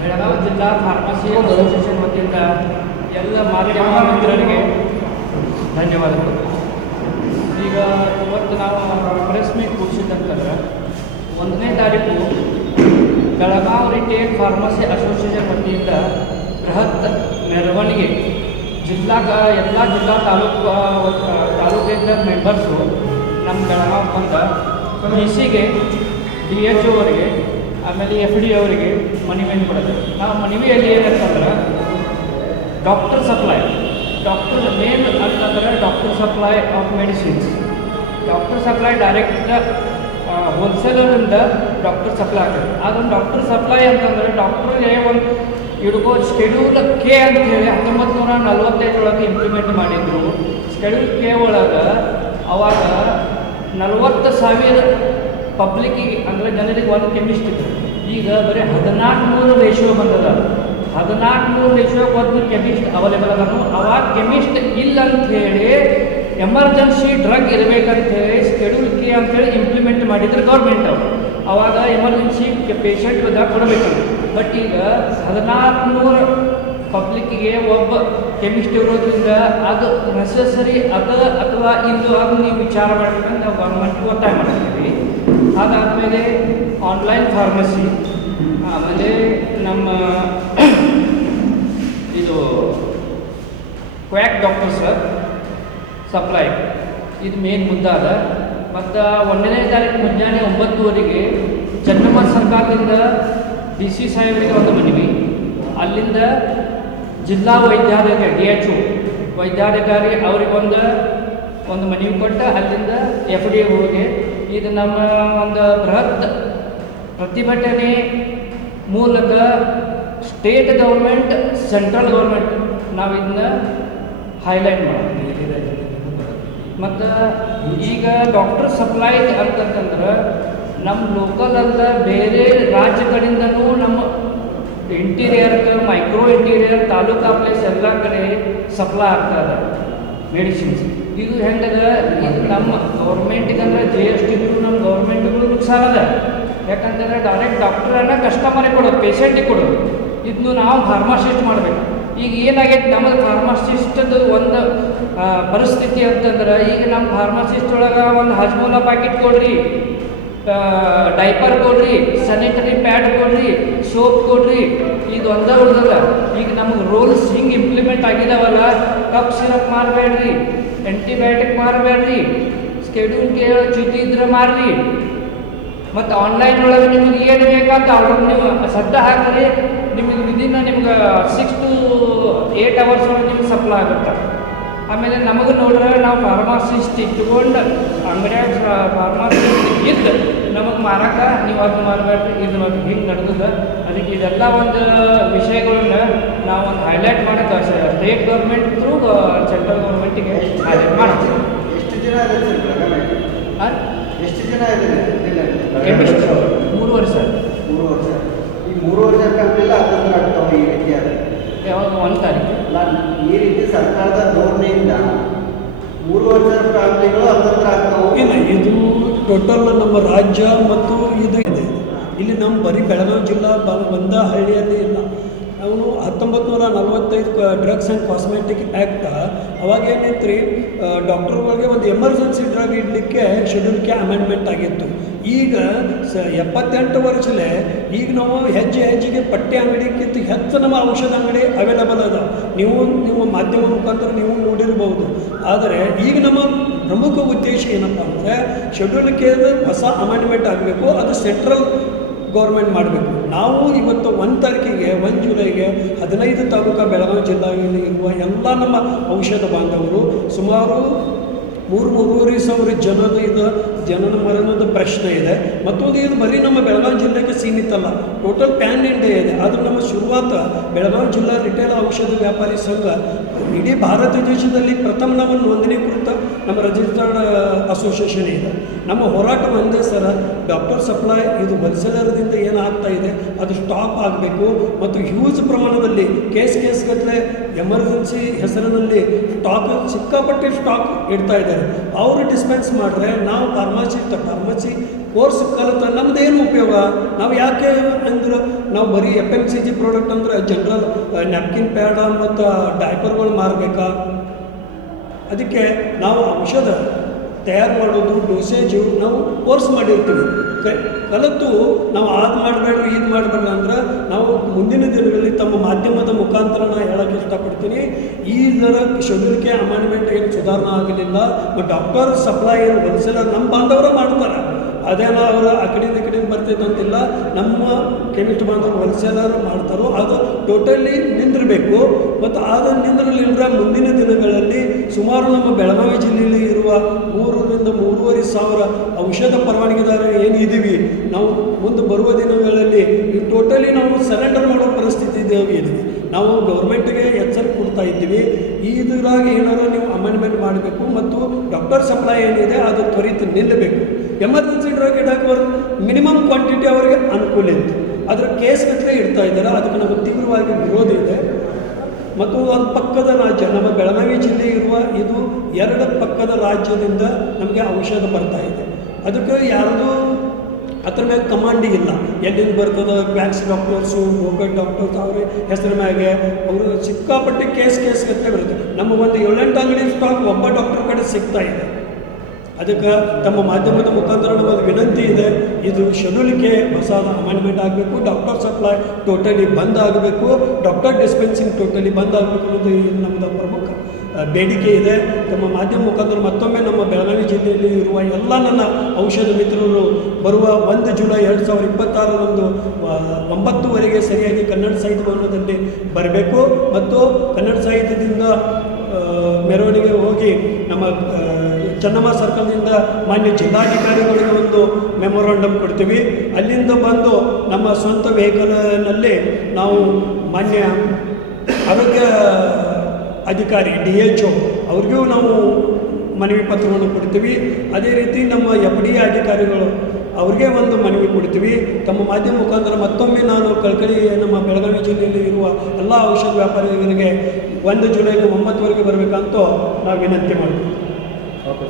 ಬೆಳಗಾವಿ ಜಿಲ್ಲಾ pharmacy association ವತಿಯಿಂದ ಎಲ್ಲ ಮಾಧ್ಯಮ ಮಿತ್ರರಿಗೆ ಧನ್ಯವಾದಗಳು. ಈಗ ಇವತ್ತು ನಾವು ಪ್ರೆಸ್ ಮೀಟ್ ಕೂಡಿಸಿದಂತಂದ್ರೆ 1ನೇ ತಾರೀಕು ಬೆಳಗಾವಿ ರಿಟೇಲ್ ಫಾರ್ಮಸಿ ಅಸೋಸಿಯೇಷನ್ ವತಿಯಿಂದ ಬೃಹತ್ ಮೆರವಣಿಗೆ ಎಲ್ಲ ಜಿಲ್ಲಾ ತಾಲೂಕಿನ ಮೆಂಬರ್ಸು ನಮ್ಮ ಬೆಳಗಾವಿ ಬಂದ ಡಿ.ಸಿಗೆ DHO ಅವರಿಗೆ ಆಮೇಲೆ FD ಅವರಿಗೆ ಮನವಿಯನ್ನು ಕೊಡೋದು. ನಾವು ಮನವಿಯಲ್ಲಿ ಏನಂತಂದ್ರೆ ಡಾಕ್ಟರ್ ಸಪ್ಲೈ ಮೇನ್ ಅಂತಂದ್ರೆ doctor supply of medicines. Doctor supply direct ಹೋಲ್ಸೇಲರಿಂದ ಡಾಕ್ಟರ್ ಸಪ್ಲೈ ಆಗ್ತದೆ. ಅದೊಂದು ಡಾಕ್ಟರ್ ಸಪ್ಲೈ ಅಂತಂದರೆ ಡಾಕ್ಟ್ರಿಗೆ ಒಂದು ಹಿಡ್ಕೋ ಶೆಡ್ಯೂಲ್ ಕೆ ಅಂತ ಹೇಳಿ 1945 ಒಳಗೆ ಇಂಪ್ಲಿಮೆಂಟ್ ಮಾಡಿದ್ರು. ಶೆಡ್ಯೂಲ್ ಕೆ ಒಳಗೆ ಅವಾಗ 40,000 ಪಬ್ಲಿಕ್ಕಿಗೆ ಅಂದರೆ ಜನರಿಗೆ ಒಂದು ಕೆಮಿಸ್ಟ್ ಇತ್ತು. ಈಗ ಬರೀ 1400 ರೇಷಿಯೋ ಬಂದದ. 1400 ರೇಷಿಯೋಗೆ ಒಂದು ಕೆಮಿಸ್ಟ್ ಅವೈಲೇಬಲ್ ಅದನ್ನು. ಅವಾಗ ಕೆಮಿಸ್ಟ್ ಇಲ್ಲ ಅಂಥೇಳಿ ಎಮರ್ಜೆನ್ಸಿ ಡ್ರಗ್ ಇರಬೇಕಂತ ಹೇಳಿ ಶೆಡ್ಯೂಲ್ ಕೆ ಅಂತೇಳಿ ಇಂಪ್ಲಿಮೆಂಟ್ ಮಾಡಿದ್ರು ಗೌರ್ಮೆಂಟ್ ಅವರು. ಅವಾಗ ಎಮರ್ಜೆನ್ಸಿ ಪೇಷಂಟ್ ಬಂದಾಗ ಕೊಡಬೇಕು. ಬಟ್ ಈಗ 1400 ಪಬ್ಲಿಕ್ಕಿಗೆ ಒಬ್ಬ ಕೆಮಿಸ್ಟ್ ಇರೋದ್ರಿಂದ ಅದು ನೆಸಸರಿ ಅದ ಅಥವಾ ಇದು ಅದು ನೀವು ವಿಚಾರ ಮಾಡಬೇಕಂತ ನಾವು ಗೌರ್ಮೆಂಟ್ಗೆ ಒತ್ತಾಯ ಮಾಡ್ತೀವಿ. ಅದಾದಮೇಲೆ ಆನ್ಲೈನ್ ಫಾರ್ಮಸಿ, ಆಮೇಲೆ ನಮ್ಮ ಇದು ಕ್ವ್ಯಾಕ್ ಡಾಕ್ಟರ್ಸ್ ಸಪ್ಲೈ, ಇದು ಮೇನ್ ಮುದ್ದೆ ಅದ. ಮತ್ತು 1ನೇ ತಾರೀಕು ಮುಂಜಾನೆ 9:00 ಚನ್ನಮ್ಮ ಸರ್ಕಾರದಿಂದ DC ಸಾಹೇಬರಿಗೆ ಒಂದು ಮನವಿ, ಅಲ್ಲಿಂದ ಜಿಲ್ಲಾ ವೈದ್ಯಾಧಿಕಾರಿ DHO ವೈದ್ಯಾಧಿಕಾರಿ ಅವ್ರಿಗೆ ಒಂದು ಮನವಿ ಕೊಟ್ಟು ಅಲ್ಲಿಂದ FD ಹೋಗಿ ಇದು ನಮ್ಮ ಒಂದು ಬೃಹತ್ ಪ್ರತಿಭಟನೆ ಮೂಲಕ ಸ್ಟೇಟ್ ಗೌರ್ಮೆಂಟ್ ಸೆಂಟ್ರಲ್ ಗೌರ್ಮೆಂಟ್ ನಾವು ಇದನ್ನ ಹೈಲೈಟ್ ಮಾಡ್ತೀವಿ. ಮತ್ತು ಈಗ ಡಾಕ್ಟರ್ ಸಪ್ಲೈ ಅಂತಂತಂದ್ರೆ ನಮ್ಮ ಲೋಕಲ್ ಅಲ್ಲ ಬೇರೆ ರಾಜ್ಯ ಕಡೆಯಿಂದನೂ ನಮ್ಮ interior micro interior taluka place ಎಲ್ಲ ಕಡೆ ಸಪ್ಲೈ ಆಗ್ತದೆ ಮೆಡಿಸಿನ್ಸ್. ಇದು ಹೆಂಗದ ನಮ್ಮ ಗೌರ್ಮೆಂಟಿಗೆ ಅಂದರೆ GSTಗೂ ನಮ್ಮ ಗೌರ್ಮೆಂಟ್ಗೂ ನುಕ್ಸಾನ ಅದ. ಯಾಕಂತಂದರೆ ಡೈರೆಕ್ಟ್ ಡಾಕ್ಟ್ರನ್ನ ಕಸ್ಟಮರಿಗೆ ಕೊಡೋದು, ಪೇಷಂಟಿಗೆ ಕೊಡೋದು. ಇದನ್ನು ನಾವು ಫಾರ್ಮಾಸಿಸ್ಟ್ ಮಾಡಬೇಕು. ಈಗ ಏನಾಗೈತೆ ನಮ್ಮದು ಫಾರ್ಮಾಸಿಸ್ಟದು ಒಂದು ಪರಿಸ್ಥಿತಿ ಅಂತಂದ್ರೆ, ಈಗ ನಮ್ಮ ಫಾರ್ಮಾಸಿಸ್ಟ್ ಒಳಗೆ ಒಂದು ಹಜ್ಮೋಲಾ ಪ್ಯಾಕೆಟ್ ಕೊಡ್ರಿ, ಡೈಪರ್ ಕೊಡ್ರಿ, ಸ್ಯಾನಿಟರಿ ಪ್ಯಾಡ್ ಕೊಡ್ರಿ, ಸೋಪ್ ಕೊಡ್ರಿ, ಇದು ಒಂದೇ ಉಳಿದಲ್ಲ. ಈಗ ನಮಗೆ ರೂಲ್ಸ್ ಹಿಂಗೆ ಇಂಪ್ಲಿಮೆಂಟ್ ಆಗಿದಾವಲ್ಲ, ಕಪ್ ಸಿರಪ್ ಮಾರಬೇಡ್ರಿ, ಆ್ಯಂಟಿಬಯೋಟಿಕ್ ಮಾರಬೇಡ್ರಿ, ಸ್ಕೆಡ್ಯೂಲ್ಗೆ ಚೀಟಿ ಇದ್ರೆ ಮಾರ್ರಿ, ಮತ್ತು ಆನ್ಲೈನ್ ಒಳಗೆ ನಿಮಗೆ ಏನು ಬೇಕಂತ ಅವ್ರಿಗೆ ನೀವು ಸದ್ದ ಹಾಕಿರಿ, ನಿಮಗೆ ವಿದಿನ್ ನಿಮ್ಗೆ 6 to 8 hours ಒಳಗೆ ನಿಮ್ಗೆ ಸಪ್ಲೈ ಆಗುತ್ತೆ. ಆಮೇಲೆ ನಮಗೆ ನೋಡ್ರೆ ನಾವು ಫಾರ್ಮಾಸಿಸ್ಟ್ ಇಟ್ಕೊಂಡು ಅಂಗಡಿಯಾಗ ಫಾರ್ಮಾಸಿಸ್ಟ್ ಇದ್ದು ನಮಗೆ ಮಾರಕ ನೀವು ಅದನ್ನ ಮಾರಬೇಡ್ರಿ, ಇದು ಹಿಂಗೆ ನಡೆದಿದೆ. ಅದಕ್ಕೆ ಇದೆಲ್ಲ ಒಂದು ವಿಷಯಗಳನ್ನ ನಾವು ಒಂದು ಹೈಲೈಟ್ ಮಾಡೋದು ಸ್ಟೇಟ್ ಗೌರ್ಮೆಂಟ್ ಥ್ರೂ ಸೆಂಟ್ರಲ್ ಗೌರ್ಮೆಂಟಿಗೆ ಹೈಲೈಟ್ ಮಾಡ್ತೀವಿ. ಎಷ್ಟು ದಿನ ಎಷ್ಟು ಜನ ಕೆಮಿಸ್ಟ್ 3 ವರ್ಷ. 3 ವರ್ಷ. ಈ 3 ವರ್ಷ ಕಂಪ್ಲಿಲ್ಲ ಅತಂತ್ರ ಆಗ್ತಾವೆ ಈ ರೀತಿ ಆದ ಯಾವಾಗ 1 ತಾರೀಕು ಈ ರೀತಿ ಸರ್ಕಾರದ ಧೋರಣೆಯಿಂದ 3 ವರ್ಷ ಫ್ಯಾಮಿಲಿಗಳು ಅತಂತ್ರ ಆಗ್ತಾವೆ. ಇಲ್ಲ, ಇದು ಟೋಟಲ್ ನಮ್ಮ ರಾಜ್ಯ ಮತ್ತು ಇದು ಇದೆ. ಇಲ್ಲಿ ನಮ್ಮ ಬರೀ ಬೆಳಗಾವಿ ಜಿಲ್ಲಾ ಒಂದ ಹಳ್ಳಿಯಲ್ಲಿ ಇಲ್ಲ. ನಾವು 1945 ಡ್ರಗ್ಸ್ ಆ್ಯಂಡ್ ಕಾಸ್ಮೆಟಿಕ್ ಆ್ಯಕ್ಟ್ ಅವಾಗ ಏನಿತ್ತು ರೀ, ಡಾಕ್ಟರ್ಗಳಿಗೆ ಒಂದು ಎಮರ್ಜೆನ್ಸಿ ಡ್ರಗ್ ಇಡಲಿಕ್ಕೆ ಶೆಡ್ಯೂಲ್ ಕೆ ಅಮೆಂಡ್ಮೆಂಟ್ ಆಗಿತ್ತು. ಈಗ 78 ವರ್ಷಲೇ ಈಗ ನಾವು ಹೆಜ್ಜೆಗೆ ಪಟ್ಟೆ ಅಂಗಡಿಗಿಂತ ಹೆಚ್ಚು ನಮ್ಮ ಔಷಧ ಅಂಗಡಿ ಅವೈಲಬಲ್ ಅದ. ನೀವು ಮಾಧ್ಯಮ ಮುಖಾಂತರ ನೀವು ನೋಡಿರ್ಬೋದು. ಆದರೆ ಈಗ ನಮ್ಮ ಪ್ರಮುಖ ಉದ್ದೇಶ ಏನಪ್ಪ ಅಂದರೆ ಶೆಡ್ಯೂಲ್ ಕೆ ಹೊಸ ಅಮೆಂಡ್ಮೆಂಟ್ ಆಗಬೇಕು, ಅದು ಸೆಂಟ್ರಲ್ ಗೌರ್ಮೆಂಟ್ ಮಾಡಬೇಕು. ನಾವು ಇವತ್ತು 1 ತಾರೀಕಿಗೆ 1 ಜುಲೈಗೆ 15 ತಾಲೂಕಾ ಬೆಳಗಾವಿ ಜಿಲ್ಲೆಯಲ್ಲಿ ಇರುವ ಎಲ್ಲ ನಮ್ಮ ಔಷಧ ಬಾಂಧವರು ಸುಮಾರು 3-3.5 ಸಾವಿರ ಜನದ ಜನನ ಮರಣದ ಪ್ರಶ್ನೆ ಇದೆ. ಮತ್ತೊಂದು ಇದು ಬರೀ ನಮ್ಮ ಬೆಳಗಾವಿ ಜಿಲ್ಲೆಗೆ ಸೀಮಿತ ಅಲ್ಲ, ಟೋಟಲ್ ಪ್ಯಾನ್ ಇಂಡಿಯಾ ಇದೆ. ಅದು ನಮ್ಮ ಶುರುವಾತ ಬೆಳಗಾವಿ ಜಿಲ್ಲಾ ರಿಟೇಲ್ ಔಷಧ ವ್ಯಾಪಾರಿ ಸಂಘ ಇಡೀ ಭಾರತ ದೇಶದಲ್ಲಿ ಪ್ರಥಮ ನಮ್ಮ ನೋಂದಣೀಕೃತ ನಮ್ಮ ರಿಜಿಸ್ಟರ್ಡ್ ಅಸೋಸಿಯೇಷನ್ ಇದೆ. ನಮ್ಮ ಹೋರಾಟ ಒಂದೇ ಸರ, ಡಾಕ್ಟರ್ ಸಪ್ಲೈ ಇದು ಹೋಲ್ಸೇಲರ್ದಿಂದ ಏನಾಗ್ತಾ ಇದೆ ಅದು ಸ್ಟಾಪ್ ಆಗಬೇಕು ಮತ್ತು ಹ್ಯೂಜ್ ಪ್ರಮಾಣದಲ್ಲಿ ಕೇಸ್ ಗಟ್ಟಲೆ ಎಮರ್ಜೆನ್ಸಿ ಹೆಸರಿನಲ್ಲಿ ಸ್ಟಾಕ್ ಸಿಕ್ಕಾಪಟ್ಟೆ ಸ್ಟಾಕ್ ಇಡ್ತಾ ಇದ್ದಾರೆ. ಅವರು ಡಿಸ್ಪೆನ್ಸ್ ಮಾಡಿದ್ರೆ ನಾವು ಫಾರ್ಮಸಿ ಕೋರ್ಸ್ ಕಲಿತ ನಮ್ದೇನು ಉಪಯೋಗ? ನಾವು ಯಾಕೆ ಅಂದ್ರೆ ನಾವು ಬರೀ FMCG ಪ್ರಾಡಕ್ಟ್ ಅಂದರೆ ಜನರಲ್ ನ್ಯಾಪ್ಕಿನ್ ಪ್ಯಾಡ ಮತ್ತು ಡೈಪರ್ಗಳು ಮಾರಬೇಕಾ? ಅದಕ್ಕೆ ನಾವು ಔಷಧ ತಯಾರು ಮಾಡೋದು ಡೋಸೇಜು ನಾವು ಕೋರ್ಸ್ ಮಾಡಿರ್ತೀವಿ. ಕಲಿತು ನಾವು ಅದು ಮಾಡಬೇಡ್ರಿ ಇದು ಮಾಡಬೇಡ್ರಿ ಅಂದ್ರೆ ನಾವು ಮುಂದಿನ ದಿನಗಳಲ್ಲಿ ತಮ್ಮ ಮಾಧ್ಯಮದ ಮುಖಾಂತರ ನಾನು ಹೇಳೋಕ್ಕೆ ಇಷ್ಟಪಡ್ತೀನಿ, ಈ ಥರ ಶೆಡ್ಯೂಲ್ಗೆ ಅಮೆಂಡ್ಮೆಂಟ್ ಏನು ಸುಧಾರಣೆ ಆಗಲಿಲ್ಲ. ಡಾಕ್ಟರ್ ಸಪ್ಲೈ ಏನು ಹೋಲ್ಸೇಲರ್ ನಮ್ಮ ಬಾಂಧವರು ಮಾಡ್ತಾರೆ, ಅದೇನೋ ಅವರು ಆ ಕಡೆಯಿಂದ ಬರ್ತೈತೆ ಅಂತಿಲ್ಲ. ನಮ್ಮ ಕೆಮಿಸ್ಟ್ ಬಾಂಧವರು ಹೋಲ್ಸೇಲರ್ ಮಾಡ್ತಾರೋ ಅದು ಟೋಟಲಿ ನಿಂದಿರಬೇಕು. ಮತ್ತು ಅದು ನಿಂದ್ರಲಿಲ್ಲದ್ರೆ ಮುಂದಿನ ದಿನಗಳಲ್ಲಿ ಸುಮಾರು ನಮ್ಮ ಬೆಳಗಾವಿ ಜಿಲ್ಲೆಯಲ್ಲಿ ಇರುವ 3,000 to 3,500 ಔಷಧ ಪರವಾನಗಿದಾರರು ಏನಿದ್ದೀವಿ, ನಾವು ಮುಂದೆ ಬರುವ ದಿನಗಳಲ್ಲಿ ಈ ಟೋಟಲಿ ನಾವು ಸರೆಂಡರ್ ಮಾಡೋ ಪರಿಸ್ಥಿತಿ ಇದ್ದೀವಿ. ನಾವು ಗೌರ್ಮೆಂಟ್ಗೆ ಎಚ್ಚರಿಕೆ ಕೊಡ್ತಾ ಇದ್ದೀವಿ, ಇದ್ರಾಗ ಏನಾದರೂ ನೀವು ಅಮೆಂಡ್ಮೆಂಟ್ ಮಾಡಬೇಕು ಮತ್ತು ಡಾಕ್ಟರ್ ಸಪ್ಲೈ ಏನಿದೆ ಅದು ತ್ವರಿತ ನಿಲ್ಲಬೇಕು. ಎಮರ್ಜೆನ್ಸಿ ಡ್ರಗ್ ಇಡಕ್ಕೆ ಮಿನಿಮಮ್ ಕ್ವಾಂಟಿಟಿ ಅವರಿಗೆ ಅನುಕೂಲ ಇತ್ತು, ಅದರ ಕೇಸ್ ಗಟ್ಟಲೆ ಇಡ್ತಾ ಇದ್ದಾರೆ. ಅದಕ್ಕೆ ನಮಗೆ ತೀವ್ರವಾಗಿ ವಿರೋಧ ಇದೆ. ಮತ್ತು ಅದು ಪಕ್ಕದ ರಾಜ್ಯ, ನಮ್ಮ ಬೆಳಗಾವಿ ಜಿಲ್ಲೆ ಇರುವ ಇದು 2 ಪಕ್ಕದ ರಾಜ್ಯದಿಂದ ನಮಗೆ ಔಷಧ ಬರ್ತಾ ಇದೆ. ಅದಕ್ಕೆ ಯಾರ್ದು ಅದ್ರ ಮ್ಯಾಗ ಕಮಾಂಡಿ ಇಲ್ಲ, ಎಲ್ಲಿಂದ ಬರ್ತದೆ ವ್ಯಾಕ್ಸ್ ಡಾಕ್ಟರ್ಸು ಗೋಕಟ್ ಡಾಕ್ಟರ್ಸ್ ಅವ್ರ ಹೆಸರ ಮ್ಯಾಗೆ ಅವರು ಸಿಕ್ಕಾಪಟ್ಟೆ ಕೇಸ್ ಗಟ್ಟಲೆ ಬರುತ್ತೆ. ನಮ್ಮ ಒಂದು 7-8 ಅಂಗಡಿ ಸ್ಟಾಕ್ ಒಬ್ಬ ಡಾಕ್ಟರ್ ಕಡೆ ಸಿಗ್ತಾ ಇದೆ. ಅದಕ್ಕೆ ತಮ್ಮ ಮಾಧ್ಯಮದ ಮುಖಾಂತರ ನಮ್ಮದು ವಿನಂತಿ ಇದೆ, ಇದು ಶೆಡ್ಯೂಲ್ಗೆ ಹೊಸ ಅಮೆಂಡ್ಮೆಂಟ್ ಆಗಬೇಕು, ಡಾಕ್ಟರ್ ಸಪ್ಲೈ ಟೋಟಲಿ ಬಂದ್ ಆಗಬೇಕು, ಡಾಕ್ಟರ್ ಡಿಸ್ಪೆನ್ಸಿಂಗ್ ಟೋಟಲಿ ಬಂದ್ ಆಗಬೇಕು ಅನ್ನೋದು ನಮ್ಮದು ಪ್ರಮುಖ ಬೇಡಿಕೆ ಇದೆ. ತಮ್ಮ ಮಾಧ್ಯಮ ಮುಖಾಂತರ ಮತ್ತೊಮ್ಮೆ ನಮ್ಮ ಬೆಳಗಾವಿ ಜಿಲ್ಲೆಯಲ್ಲಿ ಇರುವ ಎಲ್ಲ ನನ್ನ ಔಷಧ ಮಿತ್ರರು ಬರುವ 1 ಜುಲೈ 2026 9:00 ಸರಿಯಾಗಿ ಕನ್ನಡ ಸಾಹಿತ್ಯ ಭವನದಲ್ಲಿ ಬರಬೇಕು. ಮತ್ತು ಕನ್ನಡ ಸಾಹಿತ್ಯದಿಂದ ಮೆರವಣಿಗೆ ಹೋಗಿ ನಮ್ಮ ಚೆನ್ನಮ್ಮ ಸರ್ಕಲ್ನಿಂದ ಮಾನ್ಯ ಜಿಲ್ಲಾಧಿಕಾರಿಗಳಿಗೆ ಒಂದು ಮೆಮೊರಾಂಡಮ್ ಕೊಡ್ತೀವಿ. ಅಲ್ಲಿಂದ ಬಂದು ನಮ್ಮ ಸ್ವಂತ ವೆಹಿಕಲ್ನಲ್ಲಿ ನಾವು ಮಾನ್ಯ ಆರೋಗ್ಯ ಅಧಿಕಾರಿ DHO ಅವ್ರಿಗೂ ನಾವು ಮನವಿ ಪತ್ರವನ್ನು ಕೊಡ್ತೀವಿ. ಅದೇ ರೀತಿ ನಮ್ಮ FDA ಅಧಿಕಾರಿಗಳು ಅವ್ರಿಗೆ ಒಂದು ಮನವಿ ಕೊಡ್ತೀವಿ. ತಮ್ಮ ಮಾಧ್ಯಮ ಮುಖಾಂತರ ಮತ್ತೊಮ್ಮೆ ನಾನು ಕಳಕಳಿ ನಮ್ಮ ಬೆಳಗಾವಿ ಜಿಲ್ಲೆಯಲ್ಲಿ ಇರುವ ಎಲ್ಲ ಔಷಧ ವ್ಯಾಪಾರಿಗಳಿಗೆ 1 ಜುಲೈ 9:00 ಬರಬೇಕಂತ ನಾವು ವಿನಂತಿ ಮಾಡ್ತೀವಿ. ಓಕೆ.